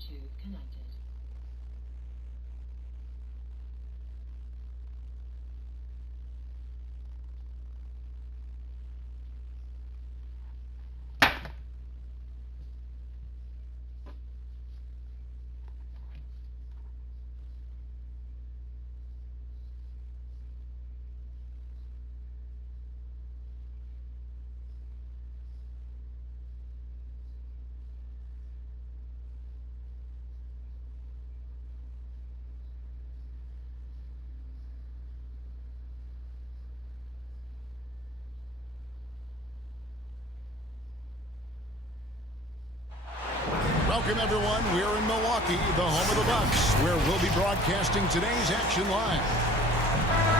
Bluetooth connected. Welcome, everyone. We're in Milwaukee, the home of the Bucks, where we'll be broadcasting today's action live.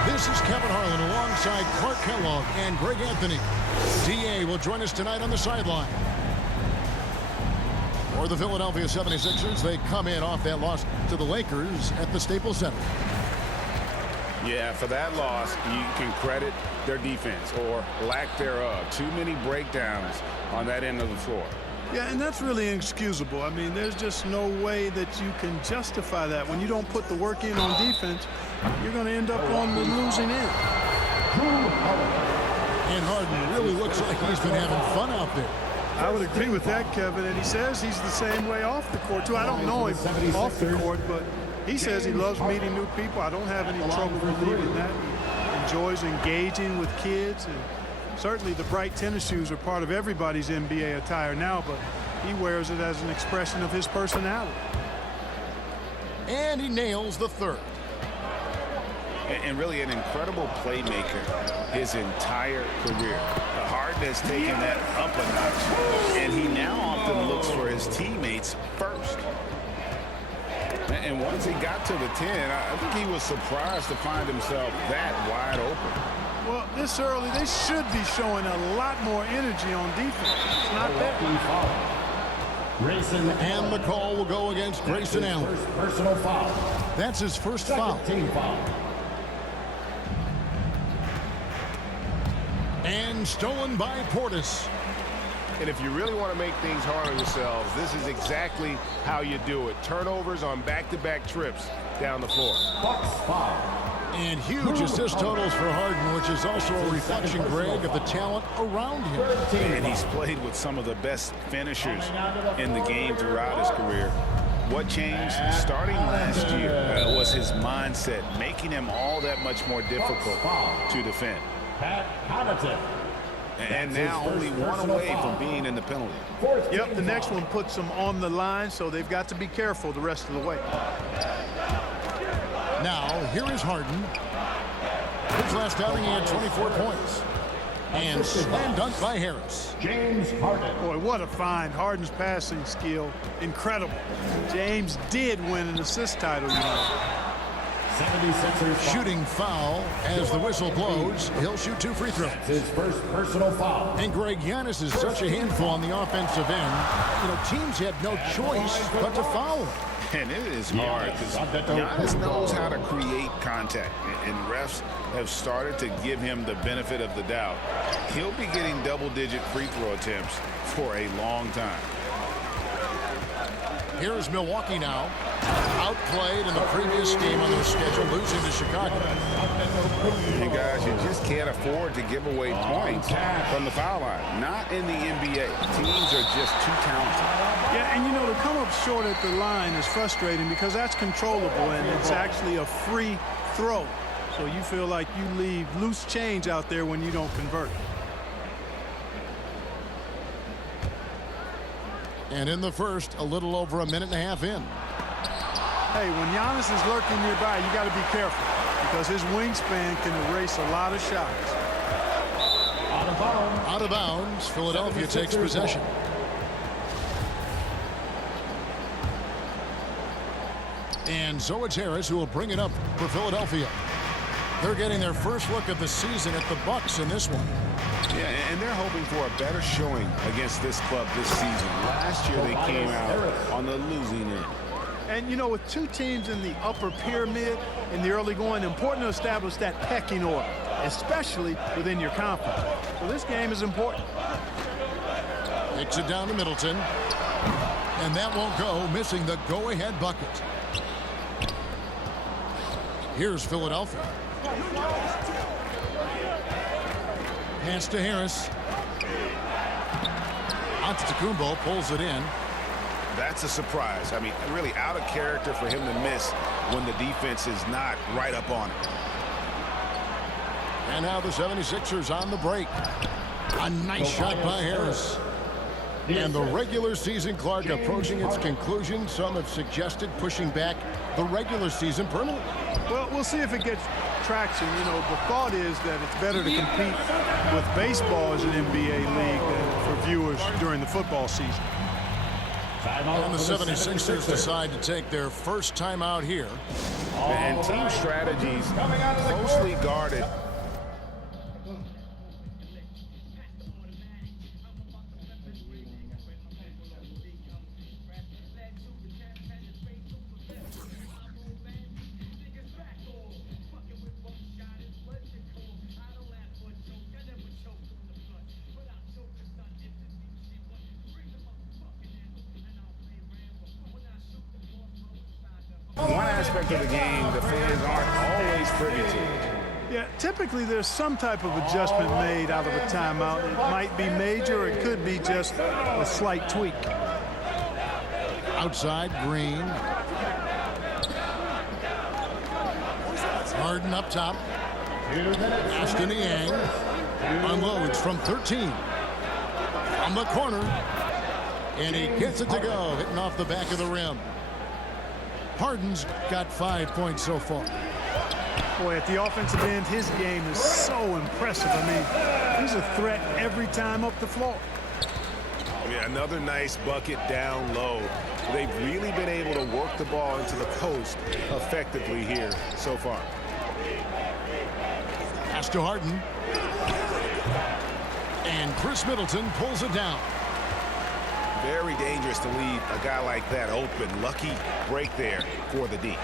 This is Kevin Harlan alongside Clark Kellogg and Greg Anthony. D.A. will join us tonight on the sideline. For the Philadelphia 76ers, they come in off that loss to the Lakers at the Staples Center. Yeah, for that loss, you can credit their defense or lack thereof. Too many breakdowns on that end of the floor. Yeah, and that's really inexcusable. I mean, there's just no way that you can justify that. When you don't put the work in on defense, you're going to end up on the losing end. And Harden really looks like he's been having fun out there. I would agree with that, Kevin, and he says he's the same way off the court, too. I don't know him off the court, but he says he loves meeting new people. I don't have any trouble believing that. He enjoys engaging with kids, and certainly the bright tennis shoes are part of everybody's NBA attire now, but he wears it as an expression of his personality. And he nails the third. And really an incredible playmaker his entire career. Harden has taken that up a notch, and he now often looks for his teammates first. And once he got to the 10, I think he was surprised to find himself that wide open. Well, this early, they should be showing a lot more energy on defense. It's not there. Grayson, and the call will go against Grayson Allen. Personal foul. That's his first foul. Team foul. And stolen by Portis. And if you really want to make things hard on yourselves, this is exactly how you do it. Turnovers on back-to-back trips down the floor. Bucks foul. And huge assist totals for Harden, which is also a reflection, Greg, of the talent around him. And he's played with some of the best finishers in the game throughout his career. What changed starting last year was his mindset, making him all that much more difficult to defend. Pat Connaughton. And now only one away from being in the penalty. Yep, the next one puts them on the line, so they've got to be careful the rest of the way. Now, here is Harden. His last outing, he had 24 points. And slam dunk by Harris. James Harden. Boy, what a find. Harden's passing skill, incredible. James did win an assist title, you know. 76ers Shooting foul as the whistle blows. He'll shoot 2 free throws. his first personal foul. And Greg, Giannis is such a handful on the offensive end. You know, teams have no choice but to foul him. And it is hard because Giannis knows how to create contact, and refs have started to give him the benefit of the doubt. He'll be getting double-digit free throw attempts for a long time. Here's Milwaukee now. Outplayed in the previous game on their schedule, losing to Chicago. You guys, you just can't afford to give away points from the foul line. Not in the NBA. Teams are just too talented. Yeah, and you know, to come up short at the line is frustrating because that's controllable and it's actually a free throw. So you feel like you leave loose change out there when you don't convert. And in the first, a little over a minute and a half in. Hey, when Giannis is lurking nearby, you got to be careful because his wingspan can erase a lot of shots. Out of bounds. Out of bounds, Philadelphia takes possession. And so it's Harris who will bring it up for Philadelphia. They're getting their first look of the season at the Bucks in this one. Yeah, and they're hoping for a better showing against this club this season. Last year they came out on the losing end. And, you know, with two teams in the upper pyramid in the early going, important to establish that pecking order, especially within your conference. So this game is important. Takes it down to Middleton. And that won't go, missing the go-ahead bucket. Here's Philadelphia. Pass to Harris. Antetokounmpo pulls it in. That's a surprise. I mean, really out of character for him to miss when the defense is not right up on it. And now the 76ers on the break. A nice shot by Harris. And the regular season, Clark, approaching its conclusion. Some have suggested pushing back the regular season permanently. Well, we'll see if it gets traction. You know, the thought is that it's better to compete with baseball as an NBA league than for viewers during the football season. And the 76ers decide to take their first time out here. And team strategies closely guarded. One aspect of the game the fans aren't always privy to. Yeah, typically there's some type of adjustment made out of a timeout. It might be major, or it could be just a slight tweak. Outside, Green. Harden up top. Ashton Yang unloads from 13. From the corner. And he gets it to go, hitting off the back of the rim. Harden's got 5 points so far. Boy, at the offensive end, his game is so impressive. I mean, he's a threat every time up the floor. Yeah, another nice bucket down low. They've really been able to work the ball into the post effectively here so far. Pass to Harden. And Chris Middleton pulls it down. Very dangerous to leave a guy like that open. Lucky break there for the D.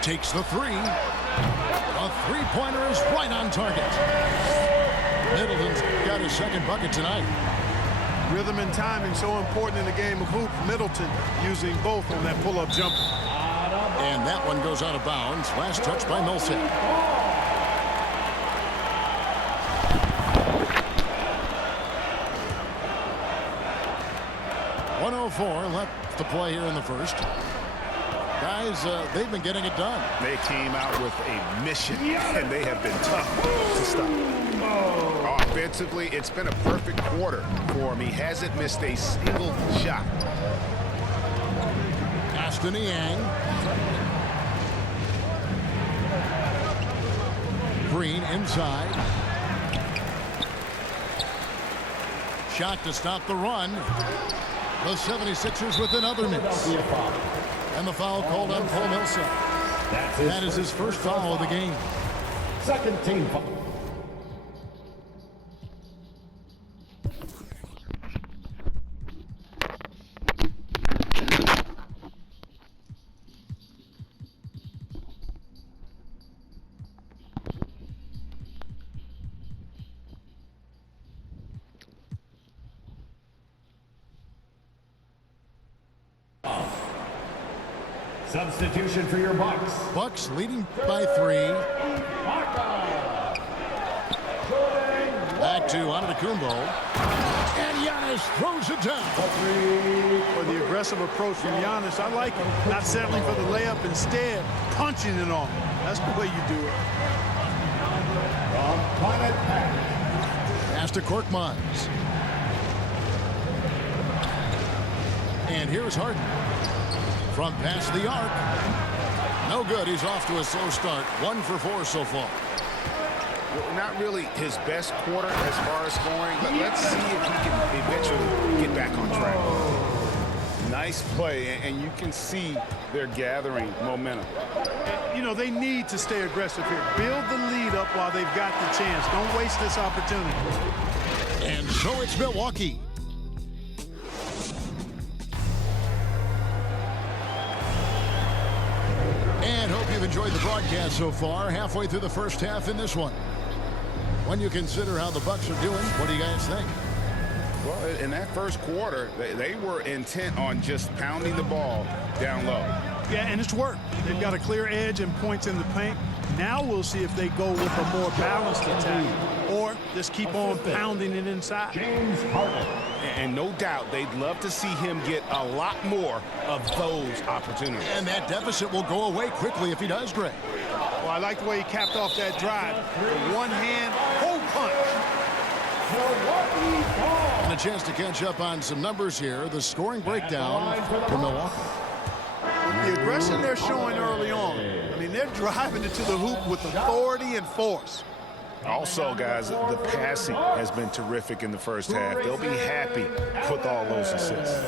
Takes the three. A three-pointer is right on target. Middleton's got his second bucket tonight. Rhythm and timing so important in the game of hoop. Middleton using both on that pull-up jumper. And that one goes out of bounds. Last touch by Millsap. 104 left to play here in the first. Guys, they've been getting it done. They came out with a mission, and they have been tough to stop. Offensively, it's been a perfect quarter for him. He hasn't missed a single shot. Ashton Yang. Green inside. Shot to stop the run. The 76ers with another miss. And the foul called on Paul Millsap. That is his first foul of the game. Second team foul. Substitution for your Bucks. Bucks leading by 3. Back to Antetokounmpo. And Giannis throws it down. For the aggressive approach from Giannis, I like him. Not settling for the layup, instead punching it on. That's the way you do it. Pass to Korkmaz. And here's Harden. From past the arc. No good. He's off to a slow start. 1 for 4 so far. Well, not really his best quarter as far as scoring, but let's see if he can eventually get back on track. Nice play, and you can see they're gathering momentum. You know, they need to stay aggressive here. Build the lead up while they've got the chance. Don't waste this opportunity. And so it's Milwaukee. And hope you've enjoyed the broadcast so far. Halfway through the first half in this one. When you consider how the Bucks are doing, what do you guys think? Well, in that first quarter, they were intent on just pounding the ball down low. Yeah, and it's worked. They've got a clear edge and points in the paint. Now we'll see if they go with a more balanced attack or just keep on pounding it inside. James Harden. And no doubt they'd love to see him get a lot more of those opportunities. And that deficit will go away quickly if he does, Greg. Well, I like the way he capped off that drive. The one-hand hole punch. And a chance to catch up on some numbers here. The scoring breakdown for Milwaukee. The aggression they're showing early on. I mean, they're driving it to the hoop with authority and force. Also, guys, the passing has been terrific in the first half. They'll be happy with all those assists.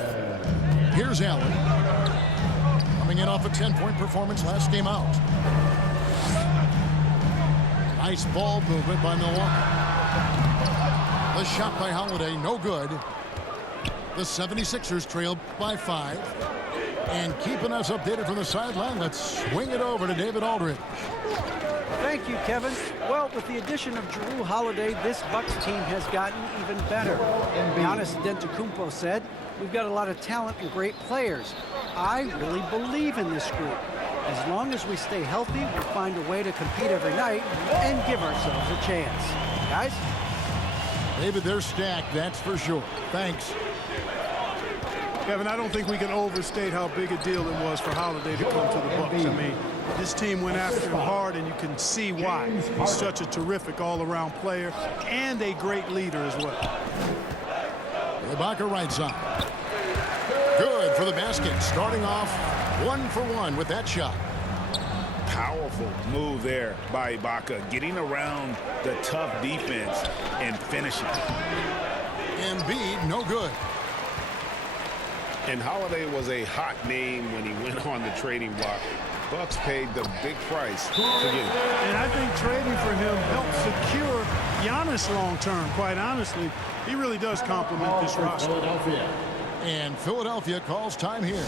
Here's Allen. Coming in off a 10-point performance last game out. Nice ball movement by Milwaukee. The shot by Holiday, no good. The 76ers trail by 5. And keeping us updated from the sideline, let's swing it over to David Aldridge. Thank you, Kevin. Well, with the addition of Jrue Holiday, this Bucks team has gotten even better. Giannis Antetokounmpo said, "We've got a lot of talent and great players. I really believe in this group. As long as we stay healthy, we'll find a way to compete every night and give ourselves a chance." Guys? David, they're stacked, that's for sure. Thanks. Kevin, I don't think we can overstate how big a deal it was for Holiday to come to the Bucks. I mean, this team went after him hard, and you can see why. He's such a terrific all-around player and a great leader as well. Ibaka right side. Good for the basket. Starting off 1 for 1 with that shot. Powerful move there by Ibaka, getting around the tough defense and finishing. Embiid, no good. And Holiday was a hot name when he went on the trading block. Bucks paid the big price to get him. And I think trading for him helped secure Giannis long-term. Quite honestly, he really does complement this roster. And Philadelphia calls time here.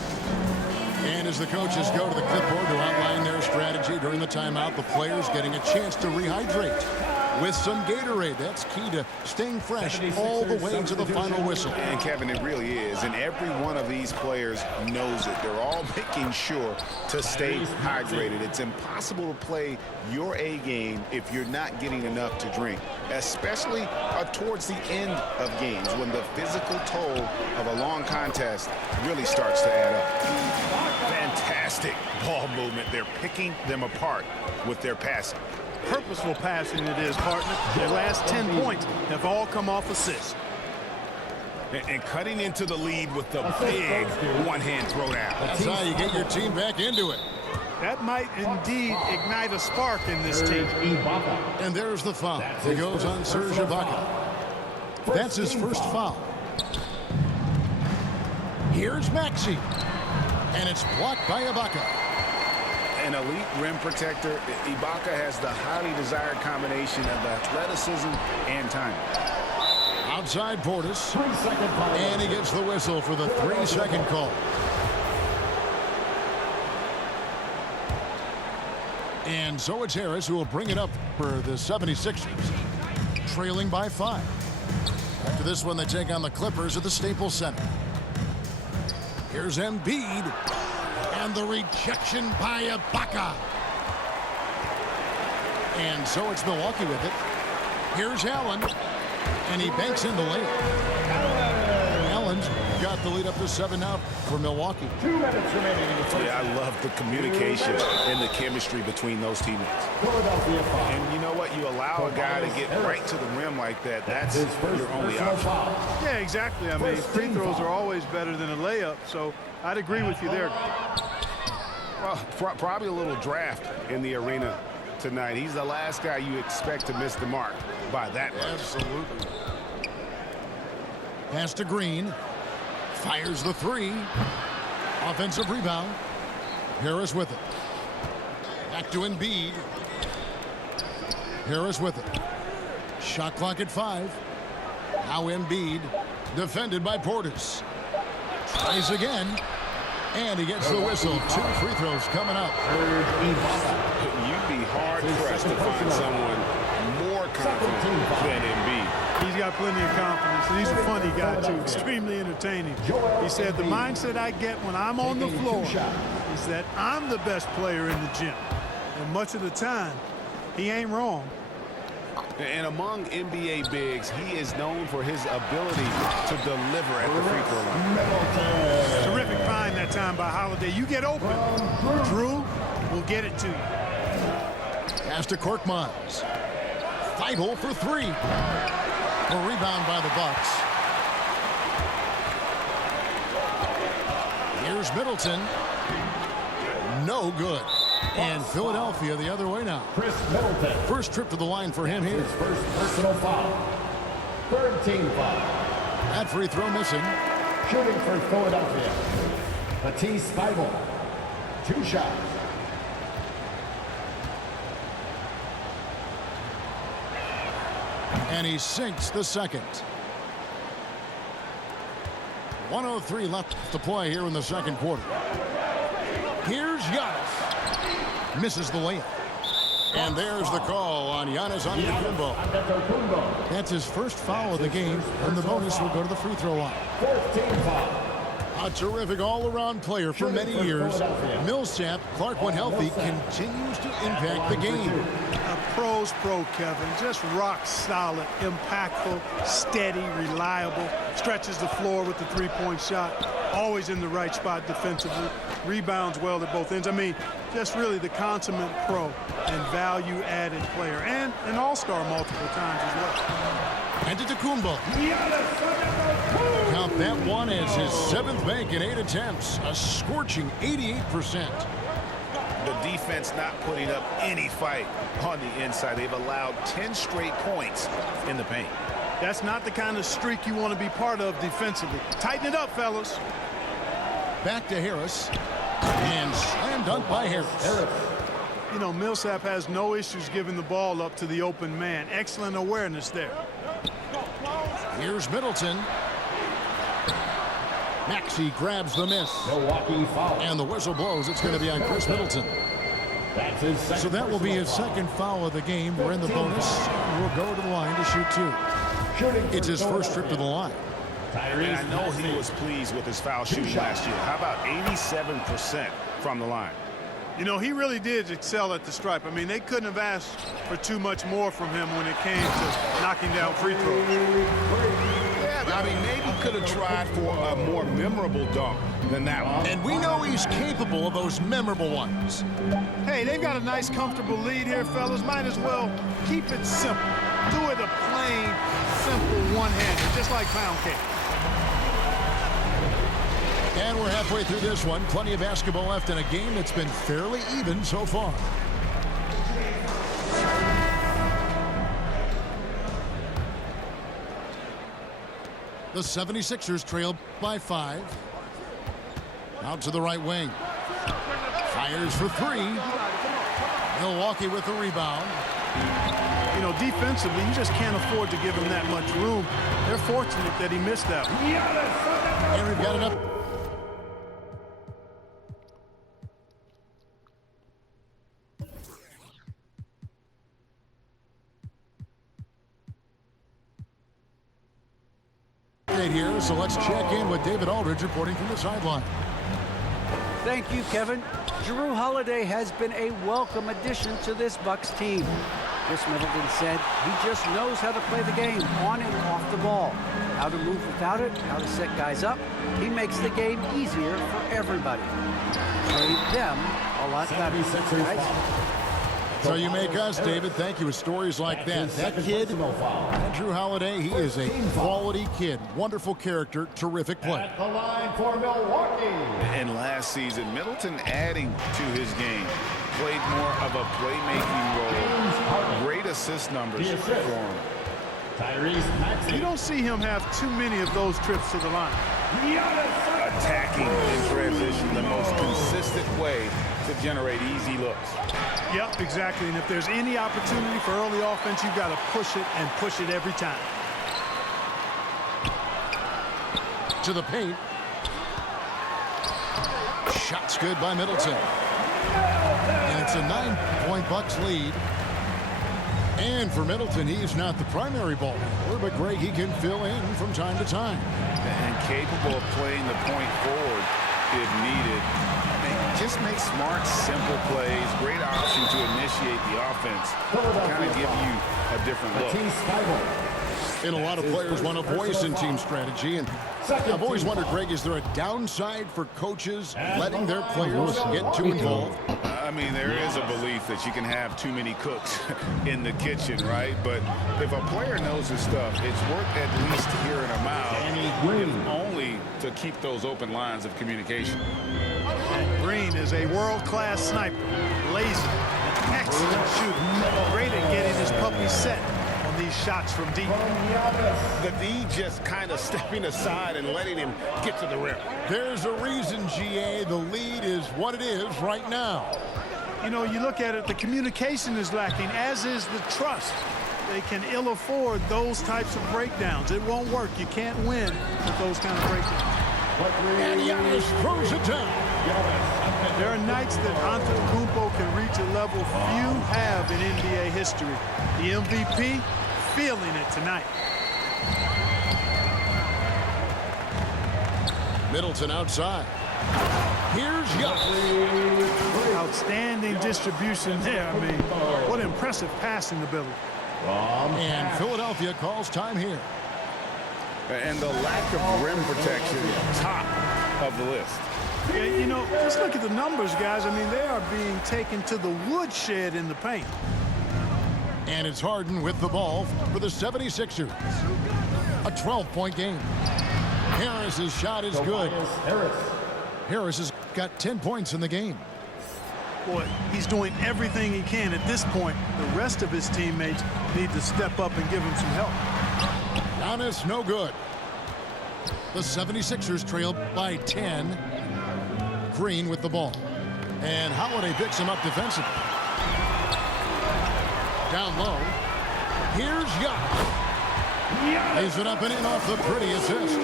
And as the coaches go to the clipboard to outline their strategy during the timeout, the players getting a chance to rehydrate with some Gatorade. That's key to staying fresh all the way to the final whistle. And Kevin, it really is. And every one of these players knows it. They're all making sure to stay hydrated. It's impossible to play your A game if you're not getting enough to drink, especially towards the end of games when the physical toll of a long contest really starts to add up. Fantastic ball movement. They're picking them apart with their passing. Purposeful passing it is, partner. Their last 10 points have all come off assists. And cutting into the lead with the big one-hand throwdown. That's how you get your team back into it. That might indeed ignite a spark in this team. And there's the foul. It goes on Serge Ibaka. That's his first foul. Here's Maxey. And it's blocked by Ibaka. An elite rim protector, Ibaka has the highly desired combination of athleticism and timing. Outside Portis. And he gets the whistle for the 3-second call. And so it's Harris who will bring it up for the 76ers, trailing by 5. After this one, they take on the Clippers at the Staples Center. Here's Embiid. And the rejection by Ibaka. And so it's Milwaukee with it. Here's Allen. And he banks in the lane. Allen's got the lead up to 7 now for Milwaukee. 2 minutes remaining in the first. Yeah, I love the communication and the chemistry between those teammates. Philadelphia 5. And you know what? You allow a guy to get right to the rim like that. That's your only option. Yeah, exactly. I mean, free throws are always better than a layup, so I'd agree with you there. Well, probably a little draft in the arena tonight. He's the last guy you expect to miss the mark by that much. Absolutely. Pass to Green. Fires the 3. Offensive rebound. Harris with it. Back to Embiid. Harris with it. Shot clock at 5. Now Embiid. Defended by Portis. Tries again. And he gets the whistle. 2 free throws coming up. You'd be hard-pressed to find someone more confident than Embiid. He's got got plenty of confidence, and he's a funny guy, too. Extremely entertaining. He said, the mindset I get when I'm on the floor is that I'm the best player in the gym. And much of the time, he ain't wrong. And among NBA bigs, he is known for his ability to deliver at the free throw line. Terrific find that time by Holiday. You get open, Drew will get it to you. Pass to Korkmaz. Feigl for three. A rebound by the Bucks. Here's Middleton. No good. And Philadelphia the other way now. Chris Middleton. First trip to the line for him here. His first personal foul. Third team foul. That free throw missing. Shooting for Philadelphia. Matisse Feigl. 2 shots. And he sinks the second. 1:03 left to play here in the second quarter. Here's Giannis. Misses the layup. And there's the call on Giannis Antetokounmpo. That's his first foul of the game, and the bonus will go to the free throw line. Fourth team foul. A terrific all-around player for many years. Millsap, Clark when healthy, continues to impact the game. A pro's pro, Kevin. Just rock solid, impactful, steady, reliable. Stretches the floor with the three-point shot. Always in the right spot defensively. Rebounds well at both ends. I mean, just really the consummate pro and value-added player. And an all-star multiple times as well. Antetokounmpo. Count that one as his 7th bank in 8 attempts. A scorching 88%. The defense not putting up any fight on the inside. They've allowed 10 straight points in the paint. That's not the kind of streak you want to be part of defensively. Tighten it up, fellas. Back to Harris. And slam dunk by Harris. You know, Millsap has no issues giving the ball up to the open man. Excellent awareness there. Here's Middleton. Maxey grabs the miss. Milwaukee foul. And the whistle blows. It's going to be on Chris Middleton. That's his second. So that will be his second foul of the game. We're in the bonus. We'll go to the line to shoot 2. It's his first trip to the line. And I know he was pleased with his foul shooting last year. How about 87% from the line? You know, he really did excel at the stripe. I mean, they couldn't have asked for too much more from him when it came to knocking down free throws. Yeah, I mean, maybe could have tried for a more memorable dunk than that one. And we know he's capable of those memorable ones. Hey, they've got a nice, comfortable lead here, fellas. Might as well keep it simple. Do it a plain, simple one-hander, just like pound cake. And we're halfway through this one. Plenty of basketball left in a game that's been fairly even so far. The 76ers trail by 5. Out to the right wing. Fires for 3. Milwaukee with the rebound. You know, defensively, you just can't afford to give him that much room. They're fortunate that he missed that one. And we've got it up. Here, so let's check in with David Aldridge reporting from the sideline. Thank you, Kevin. Jrue Holiday has been a welcome addition to this Bucks team. Chris Middleton said he just knows how to play the game on and off the ball, how to move without it, how to set guys up. He makes the game easier for everybody. Made them a lot better. Guys. So you make us, David. Thank you. With stories like that. That kid, Jrue Holiday, he is a quality kid. Wonderful character. Terrific play. At the line for Milwaukee. And last season, Middleton adding to his game. Played more of a playmaking role. Great assist numbers for him. Tyrese Maxey. You don't see him have too many of those trips to the line. Attacking in transition, the most consistent way to generate easy looks. Yep, exactly. And if there's any opportunity for early offense, you've got to push it and push it every time. To the paint. Shots good by Middleton. And it's a 9-point Bucks lead. And for Middleton, he's not the primary ball handler, but Greg, he can fill in from time to time. And capable of playing the point forward if needed. Just make smart, simple plays. Great option to initiate the offense. Kind of give you a different look. And a lot of players want a voice in team strategy. And I've always wondered, Greg, is there a downside for coaches letting their players get too involved? I mean, there is a belief that you can have too many cooks in the kitchen, right? But if a player knows his stuff, it's worth at least hearing him out, if only to keep those open lines of communication. And Green is a world-class sniper, lazy, an excellent shooter, great at getting his puppy set on these shots from deep. The D just kind of stepping aside and letting him get to the rim. There's a reason, GA, the lead is what it is right now. You know, you look at it, the communication is lacking, as is the trust. They can ill afford those types of breakdowns. It won't work. You can't win with those kind of breakdowns. And Giannis throws it down. There are nights that Antetokounmpo can reach a level few have in NBA history. The MVP feeling it tonight. Middleton outside. Here's Giannis. Outstanding distribution there. I mean, what impressive passing ability. And Philadelphia calls time here. And the lack of rim protection, top of the list. Yeah, you know, just look at the numbers, guys. I mean, they are being taken to the woodshed in the paint. And it's Harden with the ball for the 76ers. A 12-point game. Harris's shot is good. Harris has got 10 points in the game. Boy, he's doing everything he can at this point. The rest of his teammates need to step up and give him some help. Giannis, no good. The 76ers trail by 10. Green with the ball. And Holiday picks him up defensively. Down low. Here's Giannis. Lays it up and in off the pretty assist.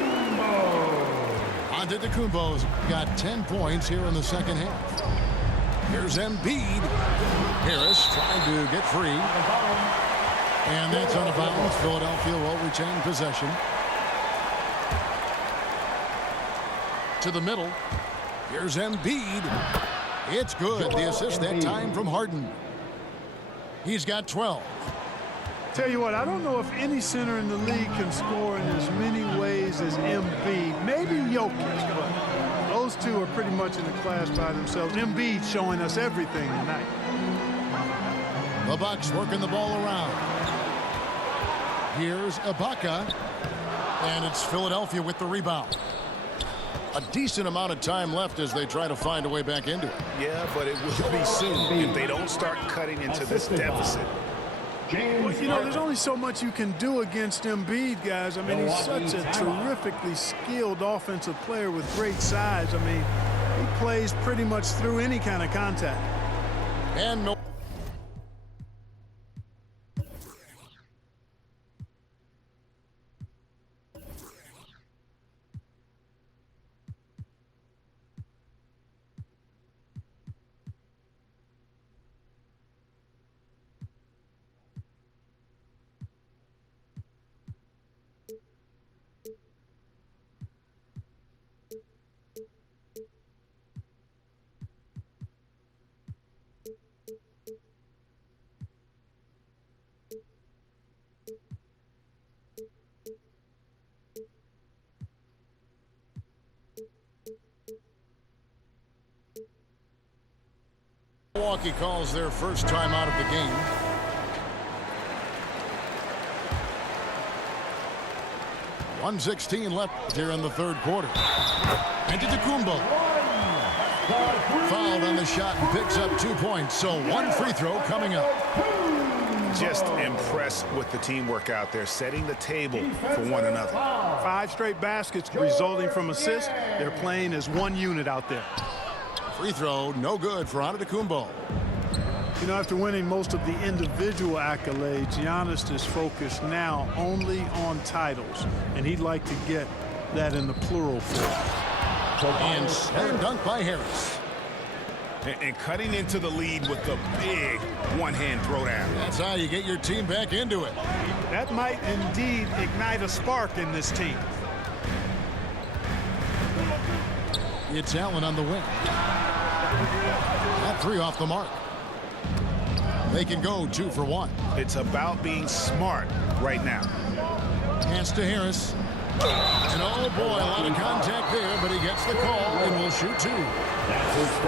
Antetokounmpo's got 10 points here in the second half. Here's Embiid. Harris trying to get free. And that's out of bounds. Philadelphia will retain possession. To the middle. Here's Embiid. It's good. The assist that time from Harden. He's got 12. Tell you what, I don't know if any center in the league can score in as many ways as Embiid. Maybe Jokic, but those two are pretty much in a class by themselves. Embiid showing us everything tonight. The Bucks working the ball around. Here's Ibaka. And it's Philadelphia with the rebound. A decent amount of time left as they try to find a way back into it. Yeah, but it will be soon if they don't start cutting into this deficit. Well, you know, there's only so much you can do against Embiid, guys. I mean, he's such a terrifically skilled offensive player with great size. I mean, he plays pretty much through any kind of contact. And no. Milwaukee calls their first time out of the game. .116 left here in the third quarter. Antetokounmpo fouled on the shot and picks up 2 points. So one free throw coming up. Just impressed with the teamwork out there, setting the table for one another. 5 straight baskets resulting from assists. They're playing as one unit out there. Free throw, no good for Antetokounmpo. You know, after winning most of the individual accolades, Giannis is focused now only on titles, and he'd like to get that in the plural form. And slam dunk by Harris. And cutting into the lead with the big one-hand throwdown. That's how you get your team back into it. That might indeed ignite a spark in this team. It's Allen on the wing. That 3 off the mark. They can go 2 for 1. It's about being smart right now. Pass to Harris. And oh boy, a lot of contact there, but he gets the call and will shoot 2.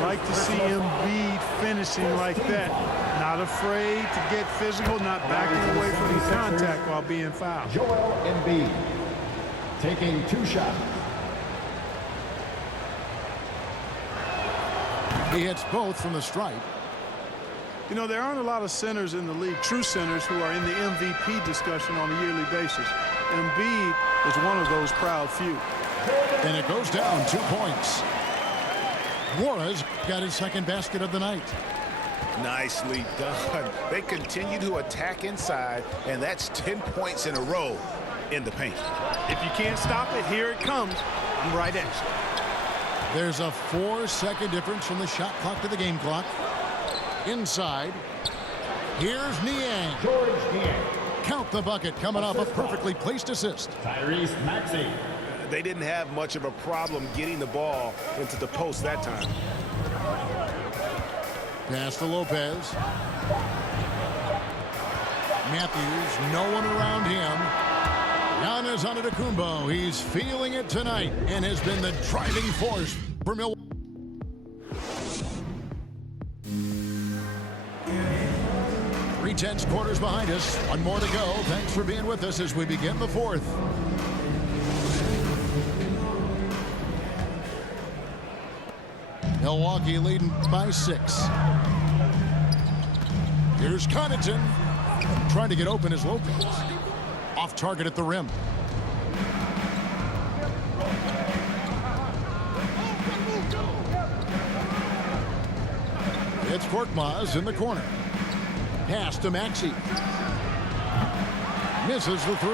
Like to see Embiid finishing like that. Not afraid to get physical, not backing away from the contact while being fouled. Joel Embiid taking 2 shots. He hits both from the stripe. You know, there aren't a lot of centers in the league, true centers, who are in the MVP discussion on a yearly basis. Embiid is one of those proud few. And it goes down 2 points. Juarez got his second basket of the night. Nicely done. They continue to attack inside, and that's 10 points in a row in the paint. If you can't stop it, here it comes. I'm right at you. There's a 4-second difference from the shot clock to the game clock. Inside. Here's Niang. George Niang. Count the bucket coming off a perfectly placed assist. Tyrese Maxey. They didn't have much of a problem getting the ball into the post that time. Pass to Lopez. Matthews, no one around him. Giannis Antetokounmpo, he's feeling it tonight and has been the driving force for Milwaukee. Three-tenths quarters behind us. One more to go. Thanks for being with us as we begin the 4th. Milwaukee leading by 6. Here's Connaughton. Trying to get open as Lopez. Off target at the rim. It's Korkmaz in the corner. Pass to Maxey. Misses the 3.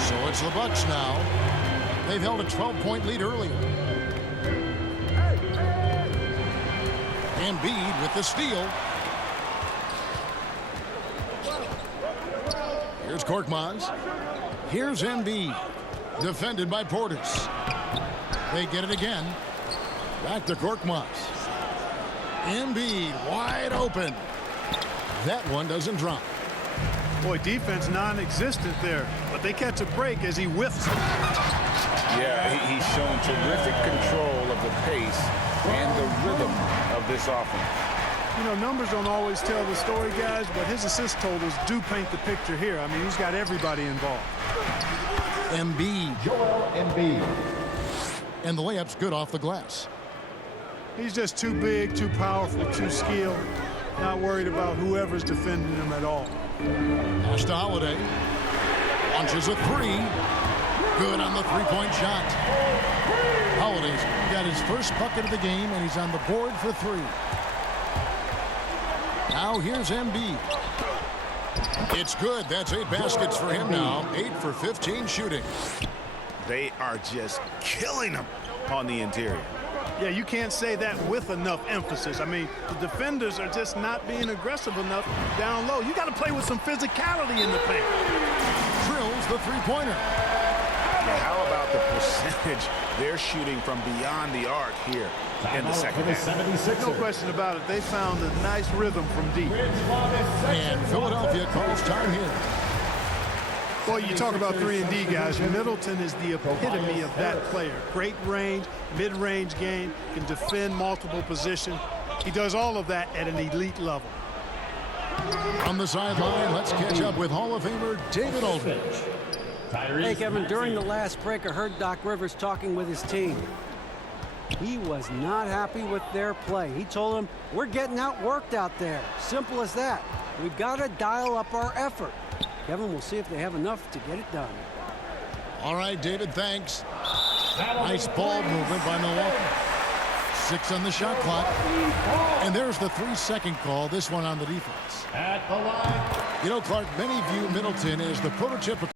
So it's the Bucks now. They've held a 12-point lead earlier. Embiid with the steal. Here's Korkmaz. Here's Embiid. Defended by Portis. They get it again. Back to Korkmaz. Embiid wide open. That one doesn't drop. Boy, defense non-existent there, but they catch a break as he whiffs. Yeah, he's shown terrific control of the pace and the rhythm of this offense. You know, numbers don't always tell the story, guys, but his assist totals do paint the picture here. I mean, he's got everybody involved. Embiid. Joel Embiid. And the layup's good off the glass. He's just too big, too powerful, too skilled. Not worried about whoever's defending him at all. Pass to Holiday. Launches a 3. Good on the 3-point shot. Holiday's got his first bucket of the game, and he's on the board for 3. Now here's Embiid. It's good. That's 8 baskets for him now. 8 for 15 shooting. They are just killing them on the interior. Yeah, you can't say that with enough emphasis. I mean, the defenders are just not being aggressive enough down low. You got to play with some physicality in the paint. Drills the 3-pointer. How about the percentage they're shooting from beyond the arc here in the second half? No question about it. They found a nice rhythm from deep. And Philadelphia calls time here. Boy, you talk about 3-and-D guys. Middleton is the epitome of that player. Great range, mid-range game, can defend multiple positions. He does all of that at an elite level. On the sideline, let's catch up with Hall of Famer David Aldridge. Hey, Kevin, during the last break, I heard Doc Rivers talking with his team. He was not happy with their play. He told them, we're getting outworked out there. Simple as that. We've got to dial up our effort. Kevin, we'll see if they have enough to get it done. All right, David, thanks. Nice ball movement by Milwaukee. 6 on the shot clock. And there's the 3-second call, this one on the defense. At the line. You know, Clark, many view Middleton as the prototypical